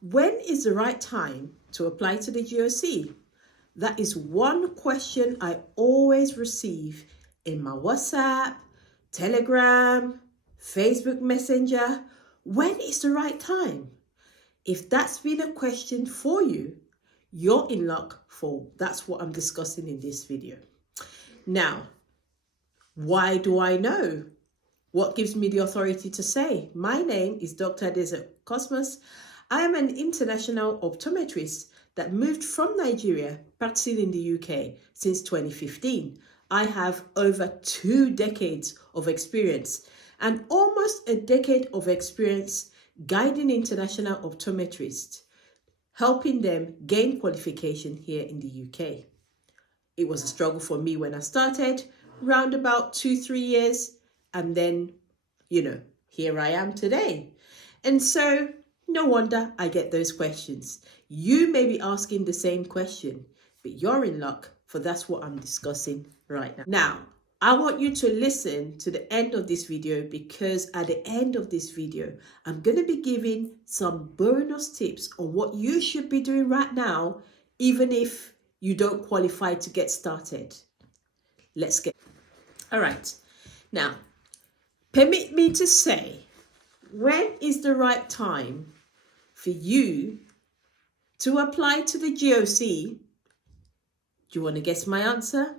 When is the right time to apply to the GOC? That is one question I always receive in my WhatsApp, Telegram, Facebook Messenger. When is the right time? If that's been a question for you, you're in luck, for that's what I'm discussing in this video. Now, why do I know? What gives me the authority to say? My name is Dr. Desert Cosmos. I am an international optometrist that moved from Nigeria, practicing in the UK since 2015. I have over 2 decades of experience and almost a decade of experience guiding international optometrists, helping them gain qualification here in the UK. It was a struggle for me when I started, round about 2-3 years, and then, here I am today. And so, no wonder I get those questions. You may be asking the same question, but you're in luck, for that's what I'm discussing right now. Now, I want you to listen to the end of this video, because at the end of this video, I'm going to be giving some bonus tips on what you should be doing right now, even if you don't qualify to get started. Let's get. All right. Now, permit me to say, when is the right time for you to apply to the GOC? Do you want to guess my answer?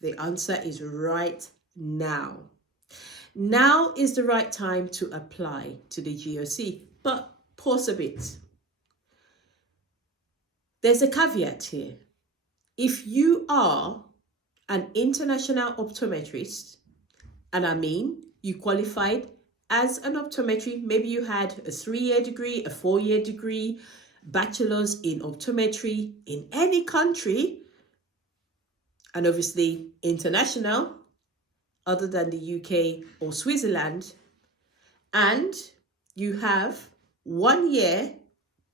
The answer is right now. Now is the right time to apply to the GOC, but pause a bit. There's a caveat here. If you are an international optometrist, and I mean you qualified as an optometry, maybe you had a 3-year degree, a 4-year degree, bachelor's in optometry in any country, and obviously international, other than the UK or Switzerland, and you have 1 year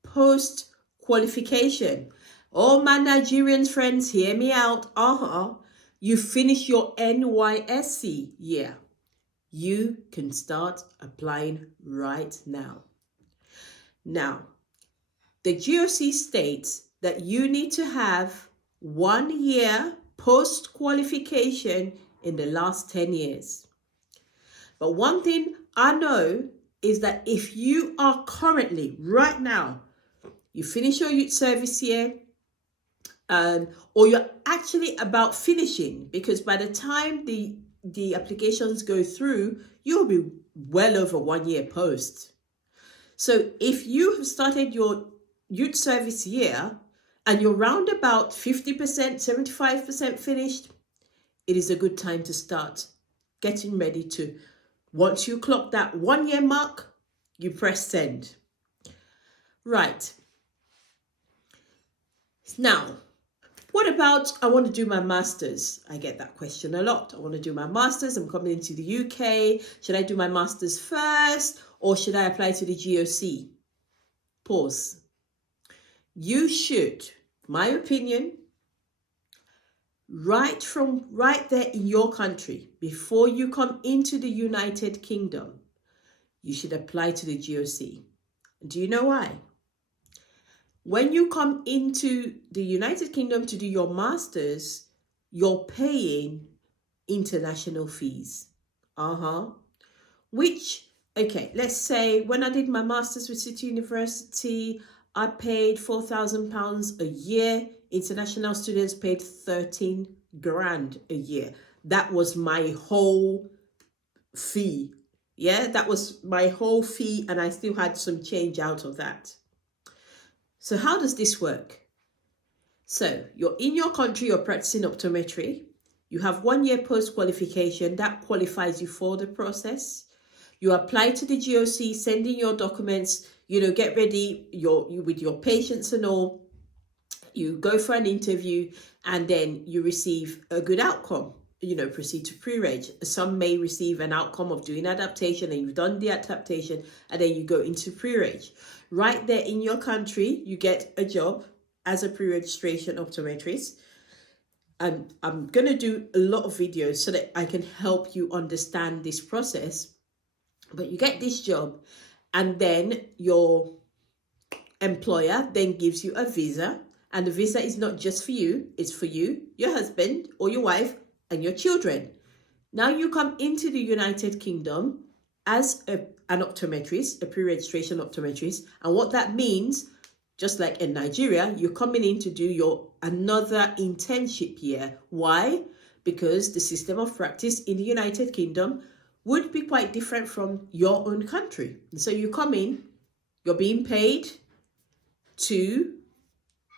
post-qualification. All my Nigerian friends, hear me out. You finish your NYSC year. You can start applying right now. Now, the GOC states that you need to have 1 year post-qualification in the last 10 years. But one thing I know is that if you are currently, right now, you finish your youth service year, or you're actually about finishing, because by the time the applications go through, you'll be well over 1 year post. So if you have started your youth service year and you're round about 50%, 75% finished, it is a good time to start getting ready to, once you clock that 1 year mark, you press send. Right. Now, what about, I want to do my master's? I get that question a lot. I want to do my master's. I'm coming into the UK. Should I do my master's first, or should I apply to the GOC? Pause. You should, my opinion, right there in your country, before you come into the United Kingdom, you should apply to the GOC. Do you know why? When you come into the United Kingdom to do your master's, you're paying international fees. Which, okay, let's say when I did my master's with City University, I paid £4,000 a year. International students paid 13 grand a year. That was my whole fee. Yeah, that was my whole fee, and I still had some change out of that. So how does this work? So you're in your country, you're practicing optometry. You have 1 year post-qualification. That qualifies you for the process. You apply to the GOC, send in your documents, get ready with your patients and all. You go for an interview, and then you receive a good outcome. Proceed to pre-reg. Some may receive an outcome of doing adaptation, and you've done the adaptation, and then you go into pre-reg. Right there in your country, you get a job as a pre-registration optometrist. And I'm going to do a lot of videos so that I can help you understand this process. But you get this job, and then your employer then gives you a visa, and the visa is not just for you, it's for you, your husband or your wife, and your children. Now you come into the United Kingdom as an optometrist, a pre-registration optometrist, and what that means, just like in Nigeria, you're coming in to do your another internship year. Why? Because the system of practice in the United Kingdom would be quite different from your own country. So you come in, you're being paid to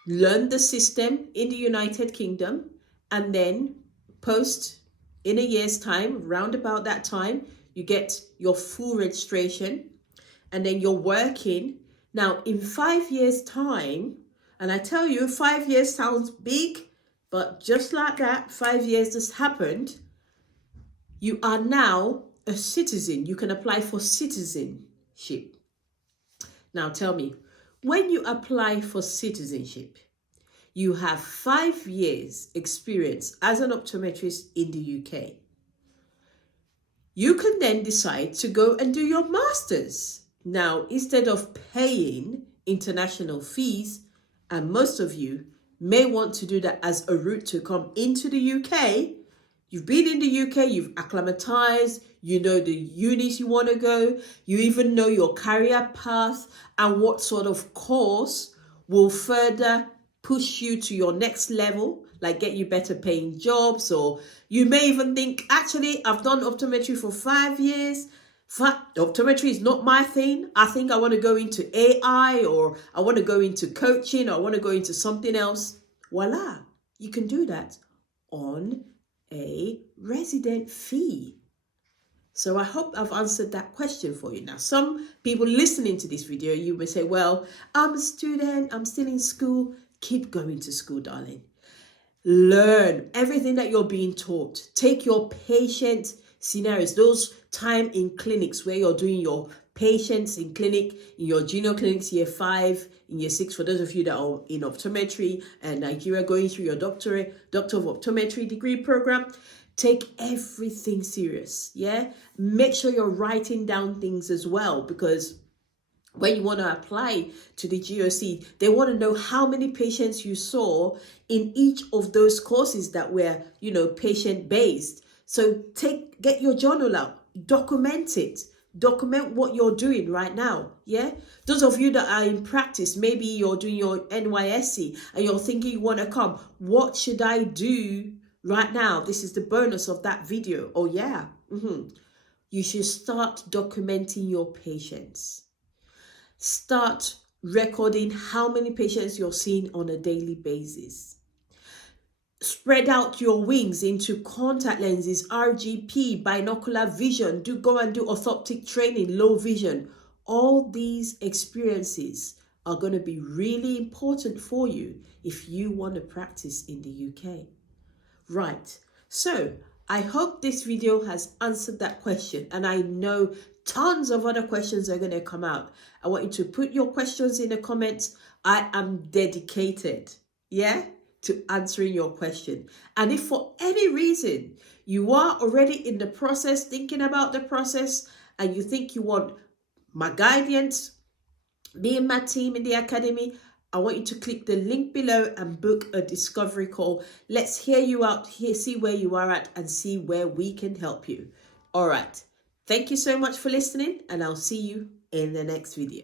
learn the system in the United Kingdom, and then post in a year's time, round about that time, you get your full registration, and then you're working. Now, in 5 years' time, and I tell you, 5 years sounds big, but just like that, 5 years just happened. You are now a citizen. You can apply for citizenship. Now, tell me, when you apply for citizenship, you have 5 years experience as an optometrist in the UK. You can then decide to go and do your master's. Now, instead of paying international fees, and most of you may want to do that as a route to come into the UK, you've been in the UK, you've acclimatized, you know the unis you want to go, you even know your career path and what sort of course will further push you to your next level, like get you better paying jobs, or you may even think, actually, I've done optometry for 5 years. Optometry is not my thing. I think I want to go into AI, or I want to go into coaching, or I want to go into something else. Voila, you can do that on a resident fee. So I hope I've answered that question for you. Now, some people listening to this video, you may say, well, I'm a student, I'm still in school. Keep going to school, darling. Learn everything that you're being taught. Take your patient scenarios, those time in clinics where you're doing your patients in clinic, in your junior clinics, year 5, in year 6, for those of you that are in optometry and Nigeria going through your Doctor of Optometry degree program. Take everything serious, yeah? Make sure you're writing down things as well, because when you want to apply to the GOC, they want to know how many patients you saw in each of those courses that were, patient-based. So get your journal out, document it. Document what you're doing right now, yeah? Those of you that are in practice, maybe you're doing your NYSC and you're thinking you want to come. What should I do right now? This is the bonus of that video. Oh, yeah. You should start documenting your patients. Start recording how many patients you're seeing on a daily basis. Spread out your wings into contact lenses, RGP, binocular vision. Go and do orthoptic training, low vision. All these experiences are going to be really important for you if you want to practice in the UK. Right. So I hope this video has answered that question, and I know tons of other questions are going to come out. I want you to put your questions in the comments. I am dedicated, to answering your question. And if for any reason you are already in the process, thinking about the process, and you think you want my guidance, me and my team in the academy, I want you to click the link below and book a discovery call. Let's hear you out, see where you are at, and see where we can help you. All right. Thank you so much for listening, and I'll see you in the next video.